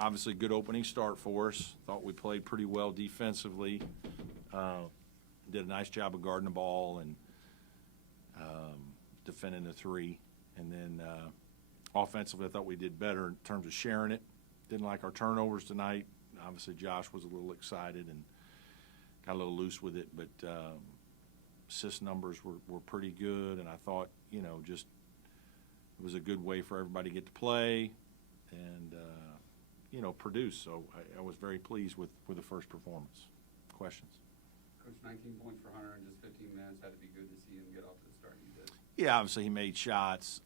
Obviously, good opening start for us. Thought we played pretty well defensively. Did a nice job of guarding the ball and defending the three. And then offensively, I thought we did better in terms of sharing it. Didn't like our turnovers tonight. Obviously, Josh was a little excited and got a little loose with it, but assist numbers were pretty good, and I thought, just it was a good way for everybody to get to play and, produce. So I was very pleased with the first performance. Questions? Coach, 19 points for Hunter in just 15 minutes. Had to be good to see him get off to the start he did. Yeah, obviously he made shots.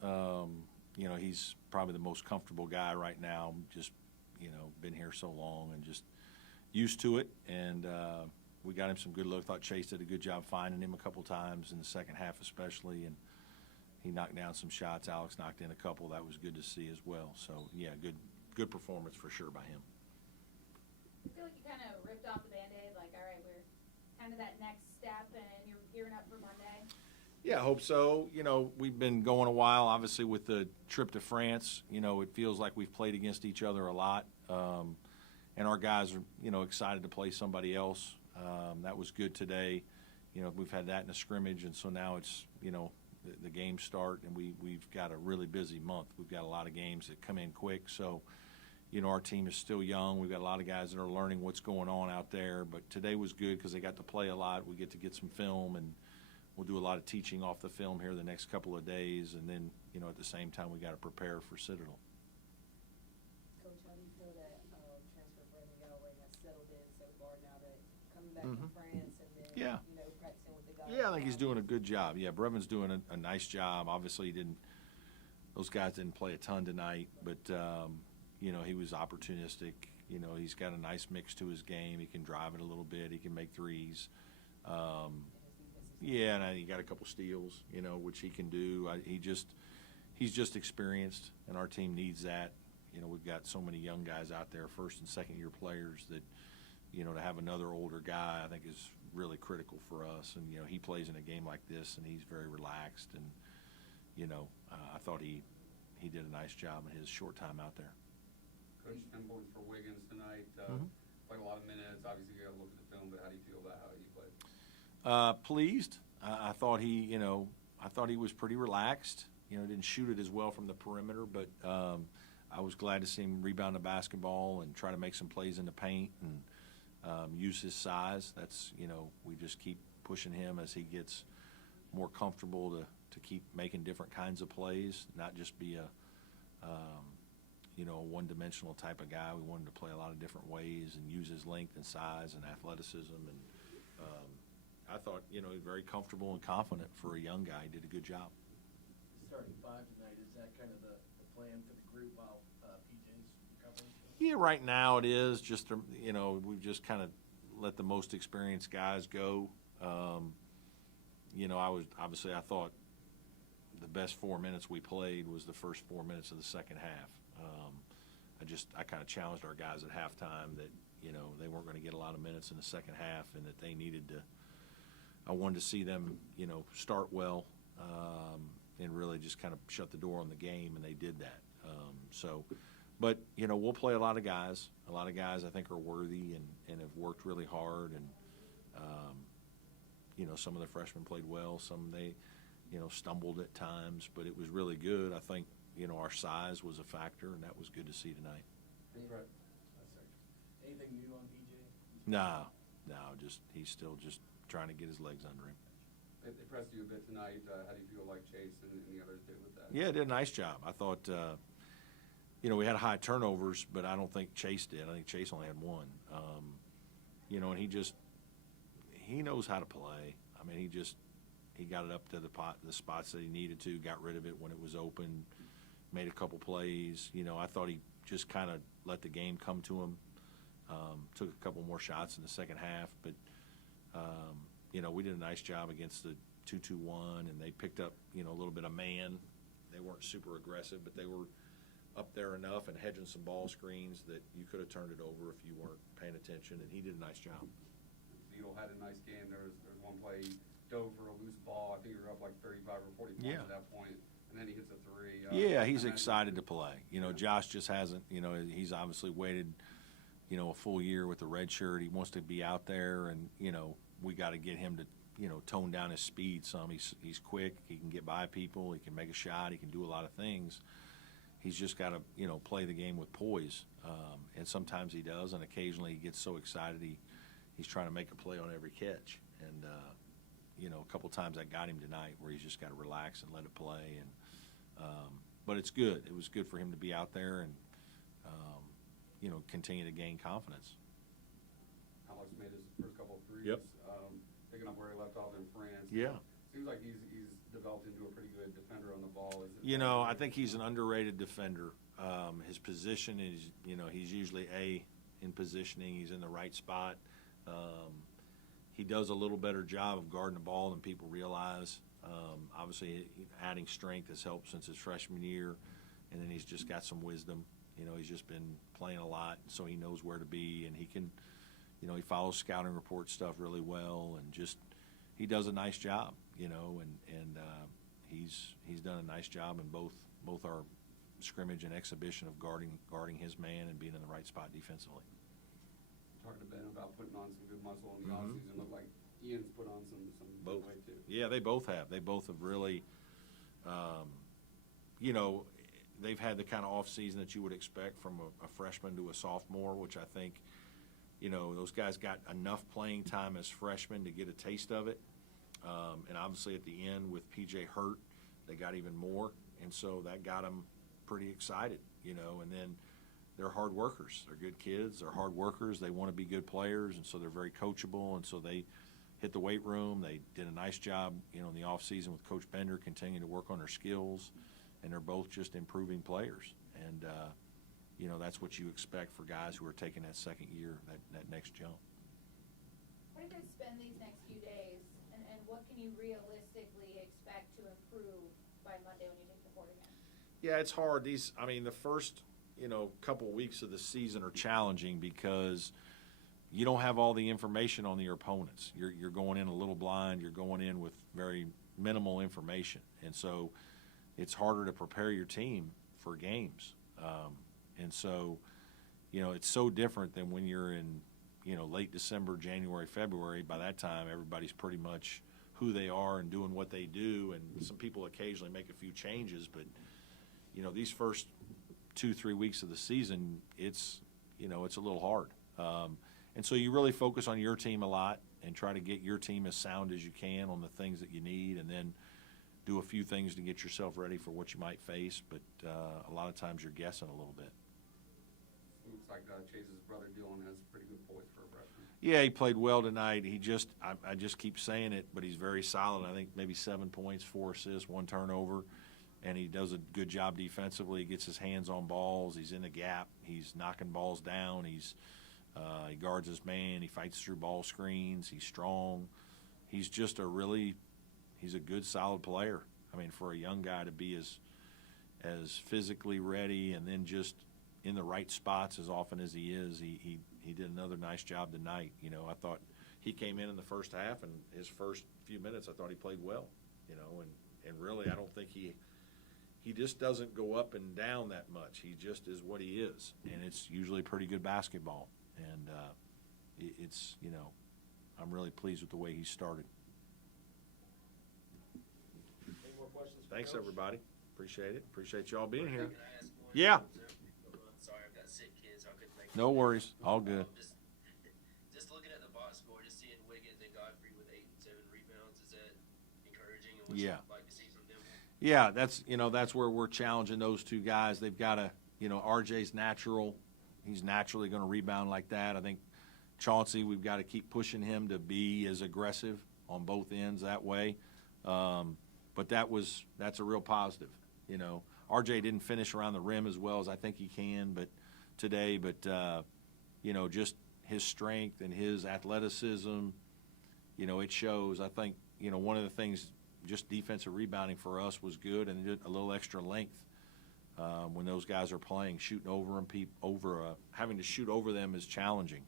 He's probably the most comfortable guy right now, just, been here so long and just used to it. And we got him some good looks. Thought Chase did a good job finding him a couple times in the second half especially, and he knocked down some shots. Alex knocked in a couple. That was good to see as well. So, yeah, good performance for sure by him. I feel like you kind of ripped off the Band-Aid, like, all right, we're kind of that next step, and you're gearing up for Monday? Yeah, I hope so. We've been going a while, obviously, with the trip to France. It feels like we've played against each other a lot. And our guys are, excited to play somebody else. That was good today. We've had that in a scrimmage, and so now it's, the games start, and we've got a really busy month. We've got a lot of games that come in quick. So, our team is still young. We've got a lot of guys that are learning what's going on out there. But today was good because they got to play a lot. We get to get some film, and we'll do a lot of teaching off the film here the next couple of days. And then, at the same time, we got to prepare for Citadel. Coach, how do you feel that transfer Brandon Galloway has settled in so far now that coming back from France and then, Yeah. practicing with the guys? Yeah, I think he's doing a good job. Yeah, Brevin's doing a nice job. Obviously, those guys didn't play a ton tonight, but, he was opportunistic. He's got a nice mix to his game. He can drive it a little bit. He can make threes. Yeah, and he got a couple steals, which he can do. He's just experienced, and our team needs that. We've got so many young guys out there, first and second year players, that, to have another older guy, I think is really critical for us. And, he plays in a game like this, and he's very relaxed. And, I thought he did a nice job in his short time out there. Coach, 10 points for Wiggins tonight. Played a lot of minutes. Obviously, you got to look at the film, but how do you feel about how he played? Pleased. I thought he was pretty relaxed. Didn't shoot it as well from the perimeter, but I was glad to see him rebound the basketball and try to make some plays in the paint and use his size. That's, we just keep pushing him as he gets more comfortable to keep making different kinds of plays, not just be a one-dimensional type of guy. We wanted to play a lot of different ways and use his length and size and athleticism. And I thought, he was very comfortable and confident for a young guy. He did a good job. Starting five tonight, is that kind of the plan for the group while PJ's recovering? Yeah, right now it is. Just, we've just kind of let the most experienced guys go. I thought the best 4 minutes we played was the first 4 minutes of the second half. I kind of challenged our guys at halftime that, they weren't going to get a lot of minutes in the second half and that they needed to. I wanted to see them, start well and really just kind of shut the door on the game, and they did that. But we'll play a lot of guys. A lot of guys I think are worthy and have worked really hard. And, some of the freshmen played well. Some they, stumbled at times, but it was really good. I think, our size was a factor, and that was good to see tonight. Right. Anything new on PJ? No, he's still just trying to get his legs under him. They pressed you a bit tonight. How do you feel like Chase and the others did with that? Yeah, did a nice job. I thought, we had high turnovers, but I don't think Chase did. I think Chase only had one. And he knows how to play. I mean, he got it up to the spots that he needed to, got rid of it when it was open, made a couple plays. I thought he just kind of let the game come to him. Took a couple more shots in the second half, but we did a nice job against the 2-2-1, and they picked up a little bit of man. They weren't super aggressive, but they were up there enough and hedging some ball screens that you could have turned it over if you weren't paying attention, and he did a nice job. Beal had a nice game. There was one play he dove for a loose ball. I think you were up like 35 or 40 points at that point. and then he hits a three. Yeah, he's and then- excited to play. You know, Yeah. Josh just hasn't, he's obviously waited, a full year with the red shirt. He wants to be out there, and, we got to get him to, tone down his speed some. He's quick. He can get by people. He can make a shot. He can do a lot of things. He's just got to, play the game with poise. And sometimes he does, and occasionally he gets so excited he's trying to make a play on every catch. And, a couple times I got him tonight where he's just got to relax and let it play. And but it's good. It was good for him to be out there and, continue to gain confidence. Alex made his first couple of threes. Yep. Picking up where he left off in France. Yeah. Seems like he's developed into a pretty good defender on the ball. I think he's an underrated defender. His position is, he's usually in positioning. He's in the right spot. He does a little better job of guarding the ball than people realize. Obviously, adding strength has helped since his freshman year, and then he's just got some wisdom. He's just been playing a lot, so he knows where to be, and he can, he follows scouting report stuff really well, and just he does a nice job, and he's done a nice job in both our scrimmage and exhibition of guarding his man and being in the right spot defensively. Talking to Ben about putting on some good muscle in the Mhm. offseason. Looked like Ian's put on some Both. good weight too. Yeah, they both have. They both have really, they've had the kind of off season that you would expect from a freshman to a sophomore, which I think, those guys got enough playing time as freshmen to get a taste of it. And obviously at the end with PJ hurt, they got even more. And so that got them pretty excited, and then they're hard workers. They're good kids. They're hard workers. They want to be good players, and so they're very coachable. And so they hit the weight room. They did a nice job, in the off season with Coach Bender, continuing to work on their skills, and they're both just improving players. And that's what you expect for guys who are taking that second year, that next jump. How do you guys spend these next few days, and what can you realistically expect to improve by Monday when you take the court again? Yeah, it's hard. The first, couple of weeks of the season are challenging because you don't have all the information on your opponents. You're going in a little blind. You're going in with very minimal information. And so it's harder to prepare your team for games. And so, it's so different than when you're in, late December, January, February. By that time, everybody's pretty much who they are and doing what they do. And some people occasionally make a few changes, but, these first 2-3 weeks of the season, it's a little hard. And so you really focus on your team a lot and try to get your team as sound as you can on the things that you need, and then do a few things to get yourself ready for what you might face. But a lot of times you're guessing a little bit. Looks like Chase's brother Dylan has pretty good poise for a freshman. Yeah, he played well tonight. I just keep saying it, but he's very solid. I think maybe 7 points, 4 assists, 1 turnover. And he does a good job defensively. He gets his hands on balls. He's in the gap. He's knocking balls down. He guards his man. He fights through ball screens. He's strong. He's just he's a good, solid player. I mean, for a young guy to be as physically ready and then just in the right spots as often as he is, he did another nice job tonight. I thought he came in the first half, and his first few minutes I thought he played well. And really I don't think he just doesn't go up and down that much. He just is what he is, and it's usually pretty good basketball. And it's I'm really pleased with the way he started. Any more questions for Thanks, Coach? everybody. Appreciate it. Appreciate y'all being here. Can I ask one? Yeah. Sorry, I've got sick kids. I couldn't make it. No worries. All good. Just looking at the box score, just seeing Wiggins and Godfrey with 8 and 7 rebounds, is that encouraging? And what Yeah. you'd like to see from them? Yeah, that's where we're challenging those two guys. They've got to, RJ's natural. He's naturally going to rebound like that. I think Chauncey, we've got to keep pushing him to be as aggressive on both ends that way. But that's a real positive. RJ didn't finish around the rim as well as I think he can, today. Just his strength and his athleticism, it shows. I think, one of the things, just defensive rebounding for us was good, and a little extra length when those guys are playing, shooting over them. Having to shoot over them is challenging.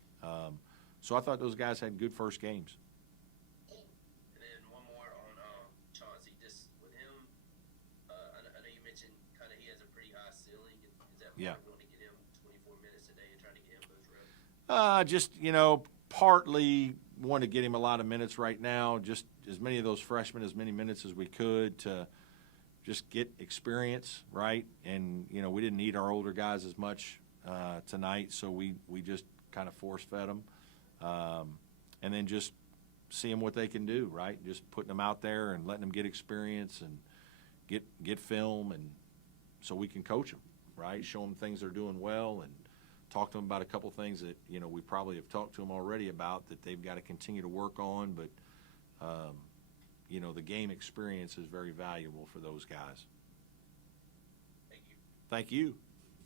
So I thought those guys had good first games. And then one more on Chauncey, just with him, I Yeah. Willing to get him 24 minutes a day and try to get him those reps? Just, partly want to get him a lot of minutes right now, just as many of those freshmen, as many minutes as we could to just get experience, right? And, we didn't need our older guys as much tonight, so we just kind of force-fed them. And then just seeing what they can do, right? Just putting them out there and letting them get experience and get film, and so we can coach them, right? Show them things they're doing well and talk to them about a couple things that, we probably have talked to them already about that they've got to continue to work on. But, the game experience is very valuable for those guys. Thank you. Thank you.